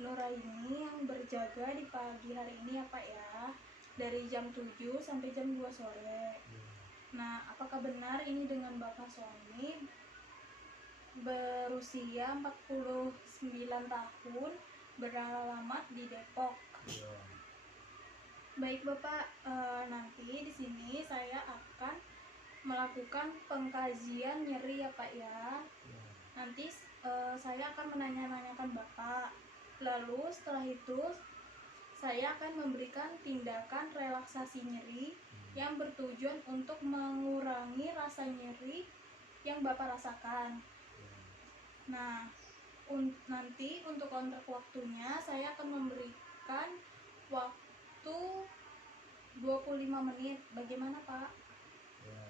Nuraini yang berjaga di pagi hari ini ya Pak ya, dari jam 7 sampai jam 2 sore. Nah, apakah benar ini dengan Bapak suami berusia 49 tahun, beralamat di Depok? Iya. Baik Bapak, nanti di sini saya akan melakukan pengkajian nyeri ya Pak ya. Iya. Nanti saya akan menanya-nanyakan Bapak. Lalu setelah itu saya akan memberikan tindakan relaksasi nyeri yang bertujuan untuk mengurangi rasa nyeri yang Bapak rasakan. Nah, nanti untuk kontrak waktunya saya akan memberikan waktu 25 menit. Bagaimana Pak? Ya.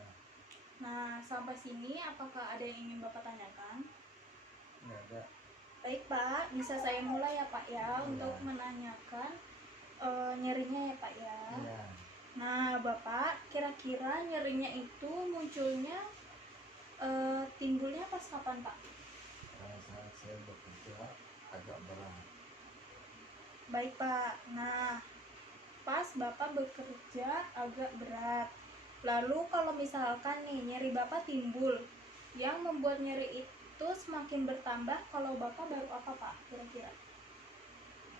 Nah, sampai sini apakah ada yang ingin Bapak tanyakan? Nggak ada. Baik Pak, bisa saya mulai ya Pak ya, untuk menanyakan nyerinya ya Pak ya. Iya. Nah Bapak, kira-kira nyerinya itu munculnya timbulnya pas kapan Pak? Karena saat saya bekerja agak berat. Baik Pak, nah pas Bapak bekerja agak berat. Lalu kalau misalkan nih nyeri Bapak timbul, yang membuat nyeri itu semakin bertambah kalau Bapak baru apa Pak kira-kira?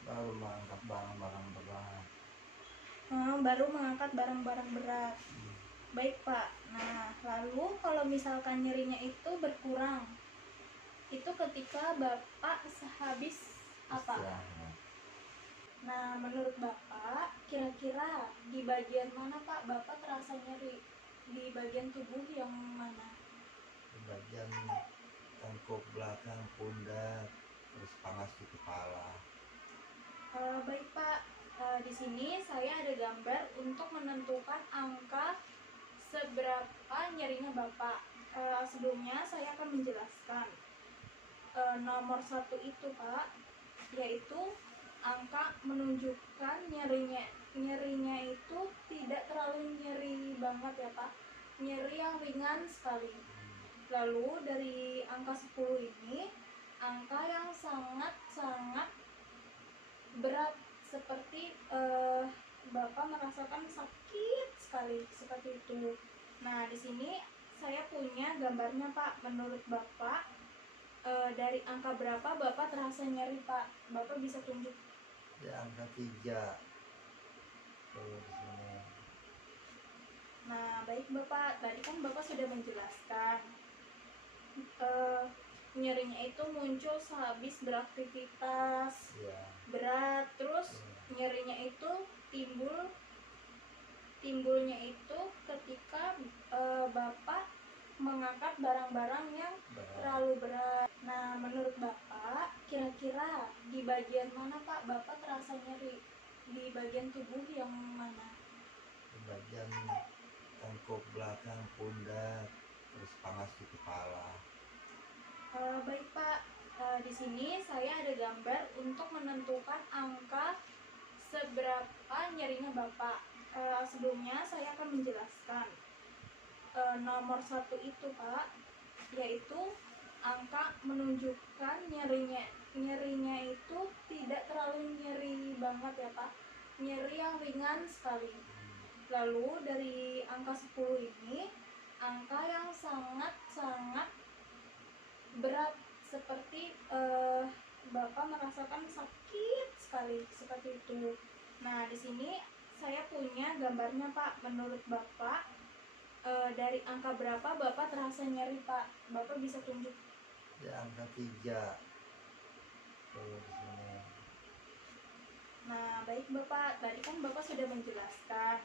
Baru mengangkat barang-barang berat. Baru mengangkat barang-barang berat. Baik Pak, nah lalu kalau misalkan nyerinya itu berkurang, itu ketika Bapak sehabis apa? Istirahat. Nah menurut Bapak, kira-kira di bagian mana Pak Bapak terasa nyeri? Di bagian tubuh yang mana? Di bagian tengkuk belakang, pundak, terus panas di kepala. Baik Pak, di sini saya ada gambar untuk menentukan angka seberapa nyerinya Bapak. Sebelumnya saya akan menjelaskan. Nomor 1 itu Pak, yaitu angka menunjukkan nyerinya itu tidak terlalu nyeri banget ya Pak, nyeri yang ringan sekali. Lalu dari angka 10 ini angka yang sangat berat, seperti Bapak merasakan sakit sekali seperti itu. Nah di sini saya punya gambarnya Pak. Menurut Bapak dari angka berapa Bapak terasa nyeri Pak? Bapak bisa tunjuk. Di angka 3. Tuh di sini. Nah baik Bapak, tadi kan Bapak sudah menjelaskan nyerinya itu muncul sehabis beraktivitas berat, terus nyerinya itu timbulnya itu ketika Bapak mengangkat barang-barang yang terlalu berat. Nah menurut Bapak, kira-kira di bagian mana Pak Bapak terasa nyeri? Di bagian tubuh yang mana? Di bagian tengkuk belakang, pundak, terus panas di kepala. Baik Pak, di sini saya ada gambar untuk menentukan angka seberapa nyerinya Bapak. Sebelumnya saya akan menjelaskan. Nomor 1 itu Pak, yaitu angka menunjukkan nyerinya itu tidak terlalu nyeri banget ya Pak, nyeri yang ringan sekali. Lalu dari angka 10 ini angka yang sangat berat, seperti Bapak merasakan sakit sekali seperti itu. Nah di sini saya punya gambarnya Pak. Menurut Bapak dari angka berapa Bapak terasa nyeri Pak? Bapak bisa tunjuk. Di angka 3. Tuh di sini. Nah baik Bapak, tadi kan Bapak sudah menjelaskan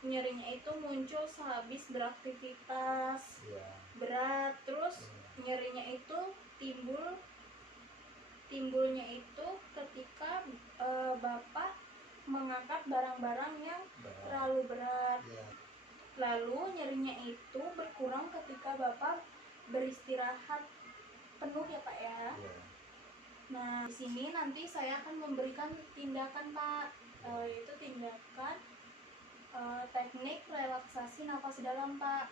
nyerinya itu muncul sehabis beraktivitas berat, terus nyerinya itu timbulnya itu ketika Bapak mengangkat barang-barang yang terlalu berat. Lalu nyerinya itu berkurang ketika Bapak beristirahat penuh ya Pak ya. Nah di sini nanti saya akan memberikan tindakan Pak, yaitu tindakan teknik relaksasi napas dalam Pak.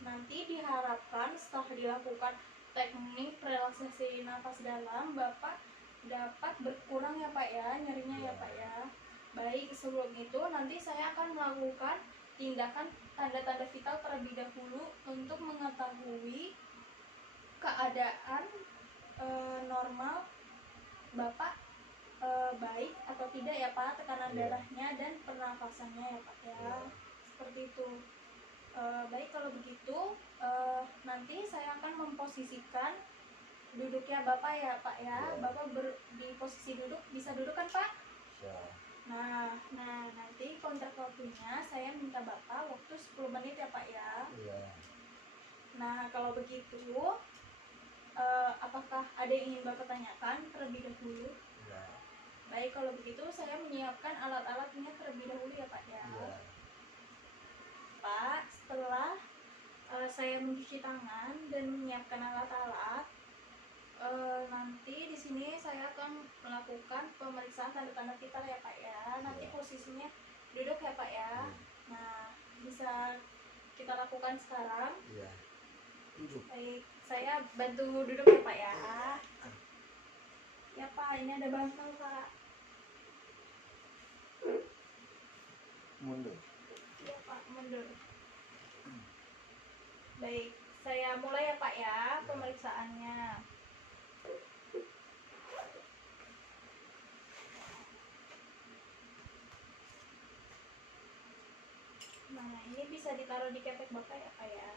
Nanti diharapkan setelah dilakukan teknik relaksasi nafas dalam, Bapak dapat berkurang ya Pak ya, nyerinya ya Pak ya. Baik, sebelum itu nanti saya akan melakukan tindakan tanda-tanda vital terlebih dahulu untuk mengetahui keadaan normal Bapak baik atau tidak ya Pak, tekanan darahnya dan pernafasannya ya Pak ya. Seperti itu. Baik, kalau begitu nanti saya akan memposisikan duduknya Bapak ya Pak ya. Bapak di posisi duduk, bisa duduk kan Pak? Nah nanti kontrak waktunya saya minta Bapak waktu 10 menit ya Pak ya. Nah kalau begitu apakah ada yang ingin Bapak tanyakan terlebih dahulu? Baik, kalau begitu saya menyiapkan alat-alatnya terlebih dahulu ya Pak ya. Pak, setelah saya mencuci tangan dan menyiapkan alat-alat, nanti di sini saya akan melakukan pemeriksaan tanda-tanda vital ya Pak ya. Nanti posisinya duduk ya Pak ya. Nah, bisa kita lakukan sekarang. Baik, saya bantu duduk ya Pak ya. Ya Pak, ini ada bantal Pak. Mundur. Ya Pak, mundur. Baik, saya mulai ya Pak ya pemeriksaannya. Nah, ini bisa ditaruh di ketek Bapak ya Pak ya.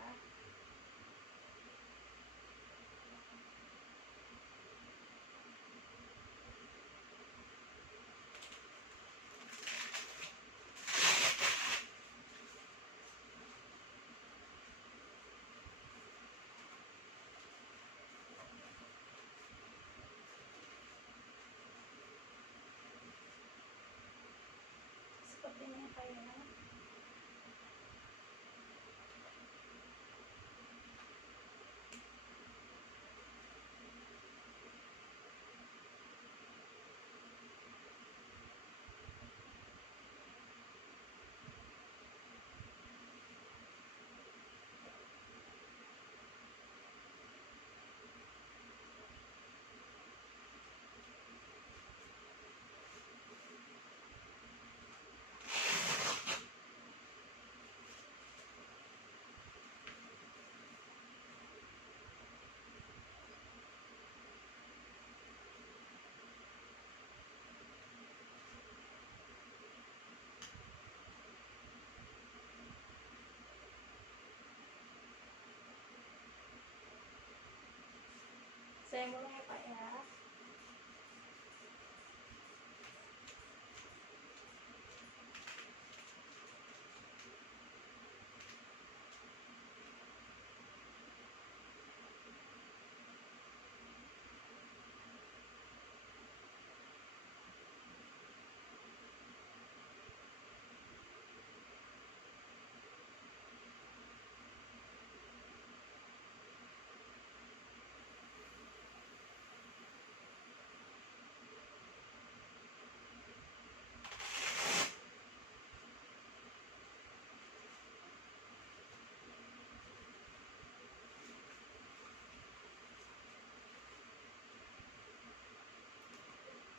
Seperti ini ya Pak ya. Saya mulai ya Pak ya.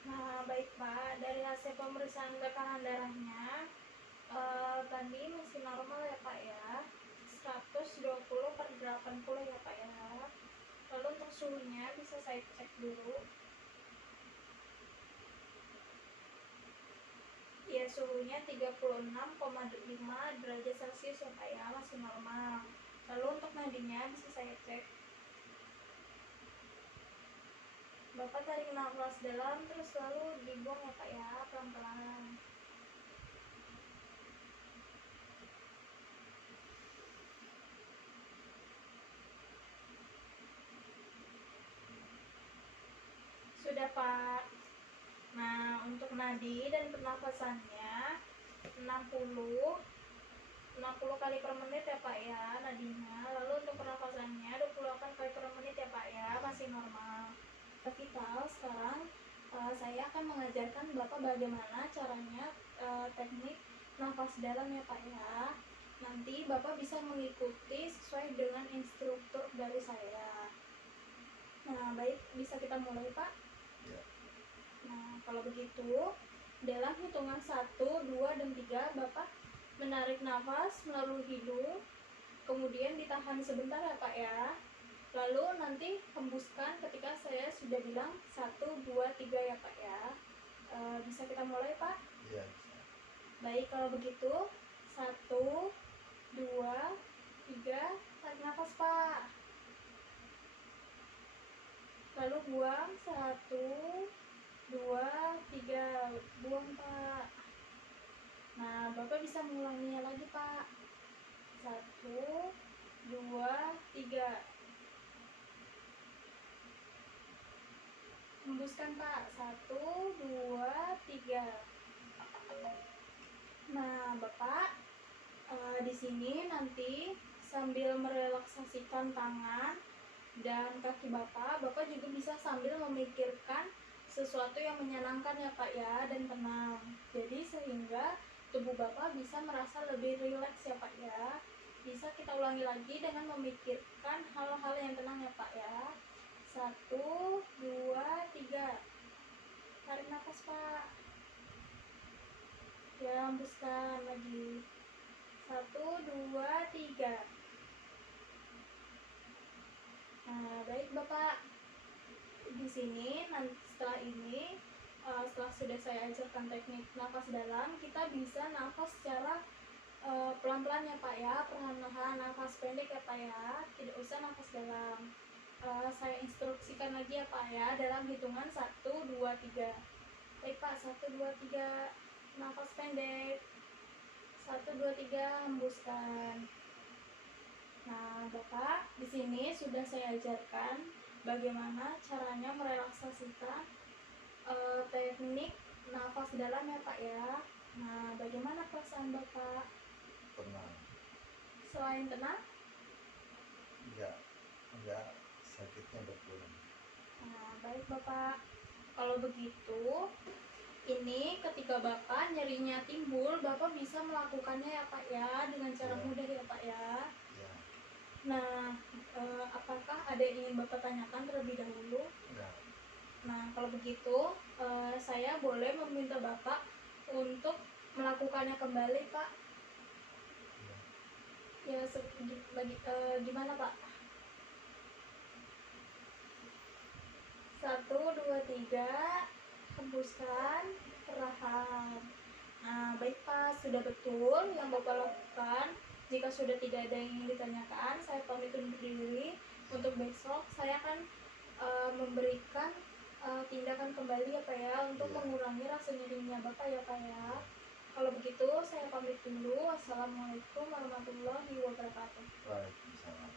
Nah, baik Pak, dari hasil pemeriksaan tekanan darahnya tadi masih normal ya Pak ya, 120/80 ya Pak ya. Lalu untuk suhunya bisa saya cek dulu. Ya, suhunya 36,5 derajat Celcius ya Pak ya, masih normal. Lalu untuk nadinya bisa saya cek. Bapak tarik nafas dalam terus lalu dibuang ya Pak ya, pelan-pelan. Sudah Pak. Nah, untuk nadi dan pernafasannya 60 kali per menit ya Pak ya nadinya. Lalu untuk pernafasannya 28 kali per menit ya Pak ya, masih normal. Vital, sekarang saya akan mengajarkan Bapak bagaimana caranya teknik nafas dalam ya Pak ya. Nanti Bapak bisa mengikuti sesuai dengan instruktur dari saya. Nah, baik, bisa kita mulai, Pak. Ya. Nah, kalau begitu, dalam hitungan 1, 2, dan 3, Bapak menarik nafas melalui hidung, kemudian ditahan sebentar ya Pak ya. Lalu nanti hembuskan ketika saya sudah bilang 1, 2, 3 ya Pak ya. Bisa kita mulai Pak? Iya. Baik, kalau begitu 1, 2, 3, tarik nafas Pak. Lalu buang 1, 2, 3, buang Pak. Nah, Bapak bisa mengulanginya lagi Pak. 1, 2, 3. Hembuskan Pak. 1, 2, 3. Nah, Bapak di sini nanti sambil merelaksasikan tangan dan kaki Bapak juga bisa sambil memikirkan sesuatu yang menyenangkan ya Pak ya, dan tenang. Jadi sehingga tubuh Bapak bisa merasa lebih rileks ya Pak ya. Bisa kita ulangi lagi dengan memikirkan hal-hal yang tenang ya Pak ya. 1, 2, 3. Tarik nafas Pak. Ya, hembuskan lagi. 1, 2, 3. Nah, baik Bapak. Di sini nanti setelah ini, setelah sudah saya ajarkan teknik nafas dalam, kita bisa nafas secara pelan-pelan ya Pak ya, perlahan-lahan, nafas pendek ya Pak ya, tidak usah nafas dalam. Saya instruksikan lagi ya Pak ya, dalam hitungan 1, 2, 3. Baik Pak, 1, 2, 3, nafas pendek. 1, 2, 3, hembuskan. Nah, Bapak, di sini sudah saya ajarkan bagaimana caranya merelaksasikan teknik nafas dalam ya Pak ya. Nah, bagaimana perasaan Bapak? Tenang. Selain tenang? Enggak sakitnya berkurang. Nah, baik Bapak. Kalau begitu, ini ketika Bapak nyerinya timbul, Bapak bisa melakukannya ya Pak ya, dengan cara Ya. mudah ya Pak ya. Ya. Nah, apakah ada yang ingin Bapak tanyakan terlebih dahulu? Enggak. Nah, kalau begitu, saya boleh meminta Bapak untuk melakukannya kembali, Pak. Ya, gimana, Pak? 1, 2, 3, hembuskan, perlahan. Nah, baik Pak, sudah betul yang Bapak lakukan. Jika sudah tidak ada yang ingin ditanyakan, saya pamit undur diri. Untuk besok, saya akan memberikan tindakan kembali ya Pak ya, untuk mengurangi rasa nyerinya Bapak ya Pak ya. Kalau begitu, saya pamit dulu. Wassalamualaikum warahmatullahi wabarakatuh. Waalaikumsalam.